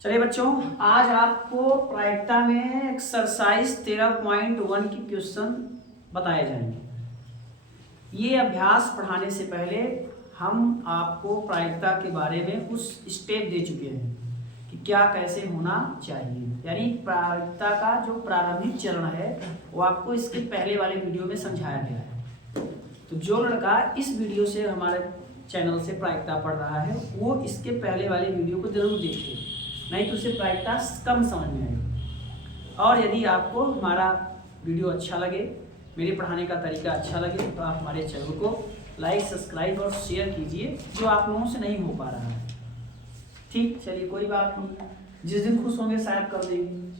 चलिए बच्चों, आज आपको प्रायिकता में एक्सरसाइज 13.1 की क्वेश्चन बताए जाएंगे। ये अभ्यास पढ़ाने से पहले हम आपको प्रायिकता के बारे में कुछ स्टेप दे चुके हैं कि क्या कैसे होना चाहिए। यानी प्रायिकता का जो प्रारंभिक चरण है वो आपको इसके पहले वाले वीडियो में समझाया गया है। तो जो लड़का इस वीडियो से हमारे चैनल से प्रायिकता पढ़ रहा है वो इसके पहले वाले वीडियो को जरूर देखे, नहीं तो उसे प्रायिकता कम समझ में आएगी। और यदि आपको हमारा वीडियो अच्छा लगे, मेरे पढ़ाने का तरीका अच्छा लगे, तो आप हमारे चैनल को लाइक, सब्सक्राइब और शेयर कीजिए, जो आप लोगों से नहीं हो पा रहा है। ठीक, चलिए कोई बात नहीं, जिस दिन खुश होंगे शायद कर देंगे।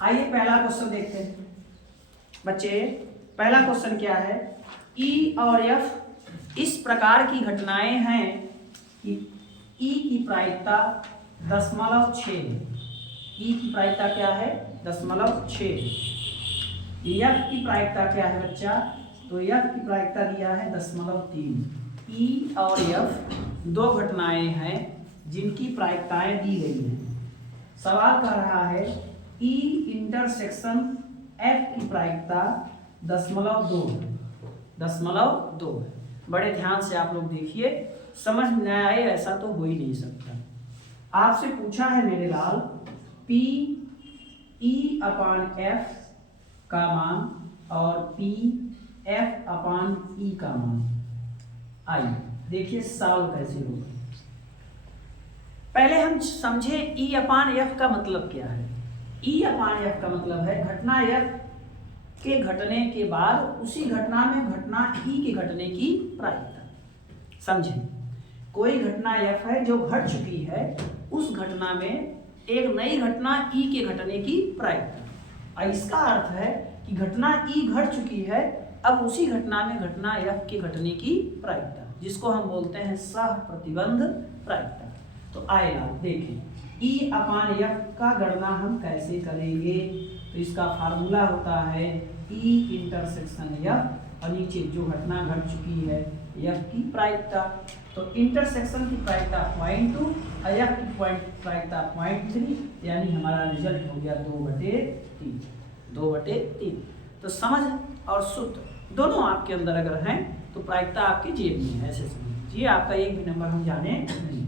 आइए पहला क्वेश्चन देखते हैं बच्चे। पहला क्वेश्चन क्या है? ई और एफ इस प्रकार की घटनाएं हैं कि ई की प्रायिकता 0.6। ई की प्रायिकता क्या है? 0.6। एफ की प्रायिकता क्या है बच्चा? तो एफ की प्रायिकता दिया है 0.3। ई और एफ दो घटनाएं हैं जिनकी प्रायिकताएं दी गई हैं। सवाल कह रहा है ई इंटरसेक्शन एफ की प्रायिकता 0.2 है। बड़े ध्यान से आप लोग देखिए, समझ में आए ऐसा तो हो ही नहीं सकता। आपसे पूछा है मेरे लाल पी ई अपान एफ का मान और पी एफ अपान ई का मान। आइए देखिए सॉल्व कैसे होगा। पहले हम समझे ई अपान एफ का मतलब क्या है। ई अपान एफ का मतलब है घटना एफ के घटने के बाद उसी घटना में घटना ई के घटने की प्रायिकता। समझे, कोई घटना एफ है जो घट चुकी है, उस घटना में एक नई घटना ई के घटने की प्रायिकता। और इसका अर्थ है कि घटना ई घट चुकी है, अब उसी घटना में घटना एफ के घटने की प्रायिकता, जिसको हम बोलते हैं सह प्रतिबंध प्रायिकता। तो आएगा देखें, ई अपान एफ का गणना हम कैसे करेंगे। तो इसका फार्मूला होता है ई इंटरसेक्शन एफ और नीचे जो घटना घट चुकी है एफ की प्रायिकता। तो इंटरसेक्शन की प्रायिकता 0.2 और एफ की प्रायिकता 0.3, यानी हमारा रिजल्ट हो गया 2/3। तो समझ और सूत्र दोनों आपके अंदर अगर हैं तो प्रायिकता आपकी जेब में है, ऐसे समझिए। आपका एक भी नंबर हम जाने नहीं।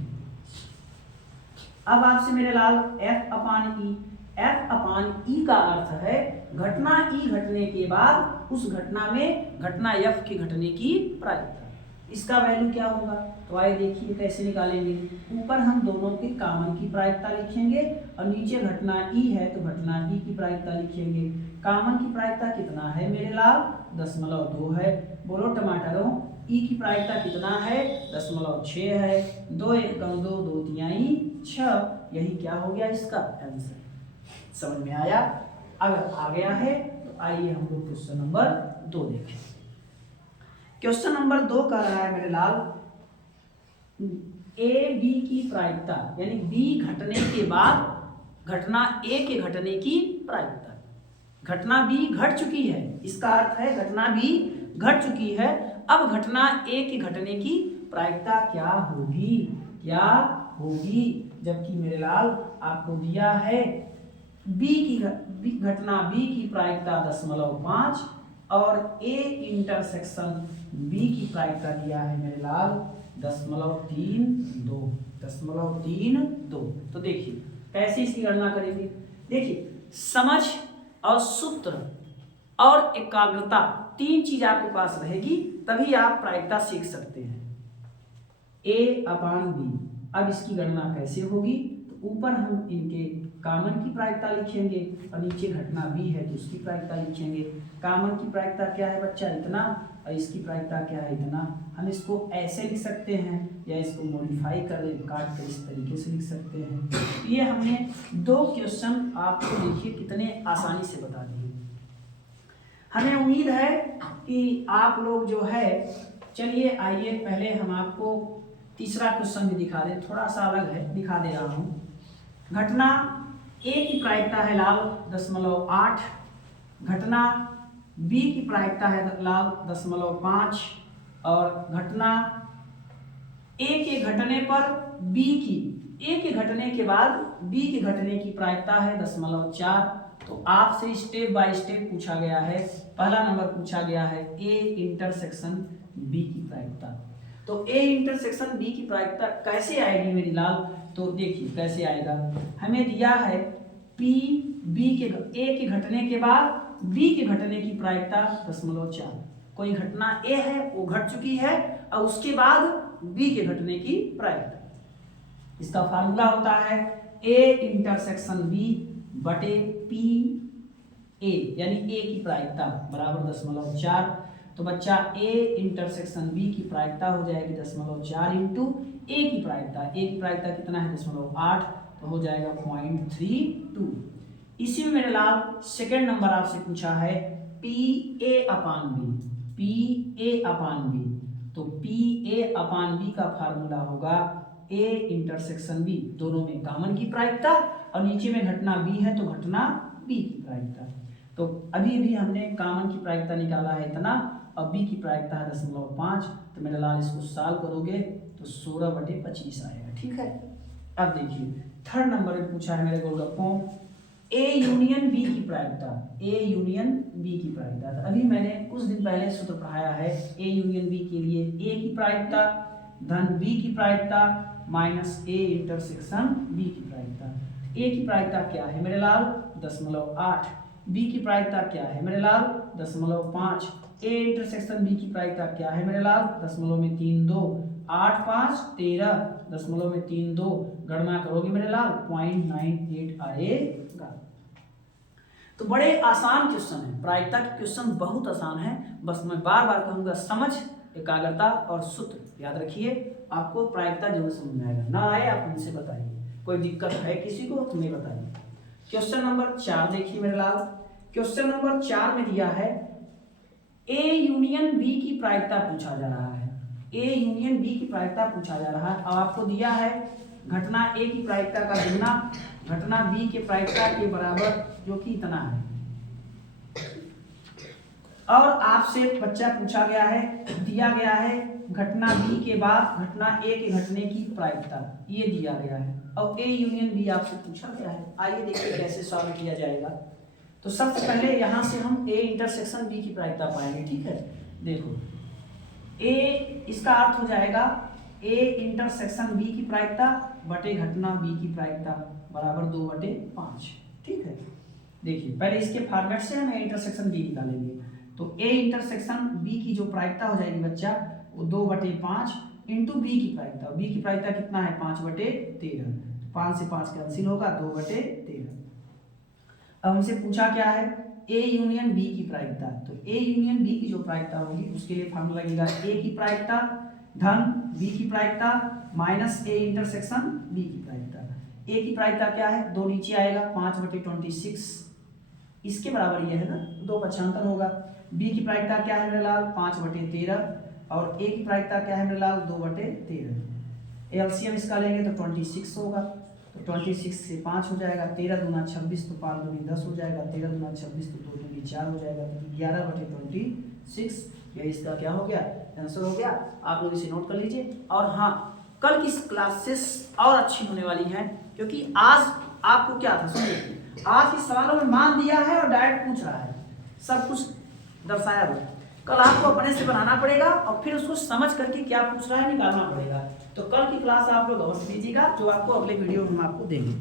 अब आपसे मेरे लाल एफ अपान ई का अर्थ है घटना ई घटने के बाद उस घटना में घटना एफ के घटने की प्रायिकता। इसका वैल्यू क्या होगा? तो आइए देखिए कैसे निकालेंगे। ऊपर हम दोनों के कॉमन की प्रायिकता लिखेंगे और नीचे घटना ई है तो घटना ई की प्रायिकता लिखेंगे। कॉमन की प्रायिकता कितना है मेरे लाल? 0.2 है। बोलो टमाटरों, ई की प्रायिकता कितना है? 0.6 है। 2 1 2 2 3 6, यही क्या हो गया इसका आंसर। समझ में आया? अगर आ गया है तो आइए हम लोग क्वेश्चन नंबर 2 देखें। क्वेश्चन नंबर 2 कह रहा है मेरे लाल ए बी की प्रायिकता, यानी बी घटने के बाद घटना ए के घटने की प्रायिकता। घटना बी घट चुकी है, इसका अर्थ है घटना बी घट चुकी है, अब घटना ए के घटने की प्रायिकता क्या होगी? जबकि मेरे लाल आपको दिया है घटना बी की प्रायिकता 0.5 और ए इंटरसेक्शन बी की प्रायिकता दिया है मेरे लाल 0.32। तो देखिए कैसे इसकी गणना करेंगे। देखिए, समझ और सूत्र और एकाग्रता, 3 चीज आपके पास रहेगी, तभी आप प्रायिकता सीख सकते हैं। ए अपान बी, अब इसकी गणना कैसे होगी? तो ऊपर हम इनके कॉमन की प्रायिकता लिखेंगे और नीचे घटना बी है तो उसकी प्रायिकता लिखेंगे। कॉमन की प्रायिकता क्या है बच्चा? इतना, और इसकी प्रायिकता क्या है? इतना। हम इसको ऐसे लिख सकते हैं या इसको मॉडिफाई कर काट कर इस तरीके से लिख सकते हैं। ये हमने 2 क्वेश्चन आपको देखिए कितने आसानी से बता दिए। हमें उम्मीद है कि आप लोग जो है, चलिए आइए पहले हम आपको तीसरा क्वेश्चन भी दिखा दें, थोड़ा सा अलग है, दिखा दे रहा हूँ। घटना ए की प्रायिकता है लाल 0.8, घटना बी की प्रायिकता है लाल 0.5 और घटना ए के घटने पर बी की ए के घटने के बाद बी के घटने की प्रायिकता है 0.4। तो आपसे स्टेप बाय स्टेप पूछा गया है। पहला नंबर पूछा गया है ए इंटरसेक्शन बी की प्रायिकता। तो ए इंटरसेक्शन बी की प्रायिकता कैसे आएगी मेरी लाल? तो देखिए कैसे आएगा। हमें दिया है पी बी के ए के घटने के बाद बी के घटने की प्रायिकता 0.4। कोई घटना ए है वो घट चुकी है और उसके बाद बी के घटने की प्रायिकता। इसका फार्मूला होता है ए इंटरसेक्शन बी बटे पी ए, यानी ए की प्रायिकता बराबर 0.4। तो बच्चा ए इंटरसेक्शन बी की प्रायिकता हो जाएगी 0.4 इंटू ए की प्रायिकता। ए की प्रायिकता कितना है 0.8, तो हो जाएगा 0.32। इसी में मेरे लाल सेकेंड नंबर आपसे पूछा है P A upon B, P A upon B. तो पी ए अपान बी का फार्मूला होगा ए इंटरसेक्शन बी, दोनों में कॉमन की प्रायिकता और नीचे में घटना बी है तो घटना बी की प्रायिकता। तो अभी भी हमने कॉमन की प्रायिकता निकाला है इतना और बी की प्रायिकता है 0.5। तो मेरे लाल इसको सॉल्व करोगे तो 16/25 आएगा। ठीक है। अब देखिए थर्ड नंबर में पूछा है मेरे गोलगप्पों ए यूनियन बी की प्रायिकता, ए यूनियन बी की प्रायिकता। तो अभी मैंने कुछ दिन पहले सूत्र पढ़ाया है ए यूनियन बी के लिए ए की प्रायिकता धन बी की प्रायिकता माइनस ए इंटरसेक्शन बी की प्रायिकता। ए की प्रायिकता क्या है मेरे लाल 0.8, बी की प्रायिकता क्या है मेरे लाल 0.5, ए इंटरसेक्शन बी की प्रायिकता क्या है मेरे लाल 0.32, 8 5 13 0.32 गणना करोगे मेरे लाल 0.98 आएगा। तो बड़े आसान क्वेश्चन है, प्रायिकता के क्वेश्चन बहुत आसान है। बस मैं बार बार कहूंगा समझ, एकाग्रता और सूत्र याद रखिए, आपको प्रायिकता जरूर समझ में आएगा। ना आए आप मुझसे बताइए, कोई दिक्कत है किसी को तो नहीं बताइए। क्वेश्चन नंबर 4 देखिए मेरे लाल। क्वेश्चन नंबर 4 में दिया है ए यूनियन बी की प्रायिकता पूछा जा रहा है। ए यूनियन बी की प्रायिकता पूछा जा रहा है। अब आपको दिया है घटना ए की प्रायिकता का दुगना घटना बी के प्रायिकता के बराबर, जो कि इतना है। और आपसे बच्चा पूछा गया है, दिया गया है घटना बी के बाद घटना ए के घटने की प्रायिकता, ये दिया गया है। और ए यूनियन बी आपसे पूछा गया है। आइए देखिए कैसे सॉल्व किया जाएगा। तो सबसे पहले यहां से हम ए इंटरसेक्शन बी की प्रायिकता पाएंगे। ठीक है, देखो ए, इसका अर्थ हो जाएगा ए इंटरसेक्शन बी की प्रायिकता बटे घटना बी की प्रायिकता बराबर 2/5। ठीक है, देखिए पहले इसके फॉर्मेट से हम ए इंटरसेक्शन बी निकालेंगे। तो ए इंटरसेक्शन बी की जो प्रायिकता हो जाएगी बच्चा वो 2/5 इंटू बी की प्रायिकता। बी की प्रायिकता कितना है 5/13, 5 से 5 कैंसिल होगा 2/13। अब हमसे पूछा क्या है ए यूनियन बी की प्रायिकता। तो ए यूनियन बी की जो प्रायिकता होगी उसके लिए फॉर्मूला लगेगा ए की प्रायिकता धन बी की प्रायिकता माइनस ए इंटरसेक्शन बी की प्रायिकता। ए की प्रायिकता क्या है, 2 नीचे आएगा 5/26, इसके बराबर ये है ना, 2 पक्षांतर होगा। बी की प्रायिकता क्या है मेरे लाल 5/13 और ए की प्रायिकता क्या है मेरे लाल 2/13। एलसीएम इसका लेंगे तो 26 होगा। तो 26 से 5 हो जाएगा, 13 दूना 26 तो 5 दूनी 10 हो जाएगा, 13 दूना 26 तो 2 दूनी 4 हो जाएगा। तो 11/26 ये इसका क्या हो गया, आंसर हो गया। आप लोग इसे नोट कर लीजिए। और हाँ, कल की क्लासेस और अच्छी होने वाली हैं, क्योंकि आज आपको क्या था सुनिए, आज के सवालों में मान दिया है और डायरेक्ट पूछ रहा है, सब कुछ दर्शाया हुआ। कल आपको अपने से बनाना पड़ेगा और फिर उसको समझ करके क्या पूछ रहा है निकालना पड़ेगा। तो कल की क्लास आप लोग अवश्य लीजिएगा, जो आपको अगले वीडियो में हम आपको देंगे।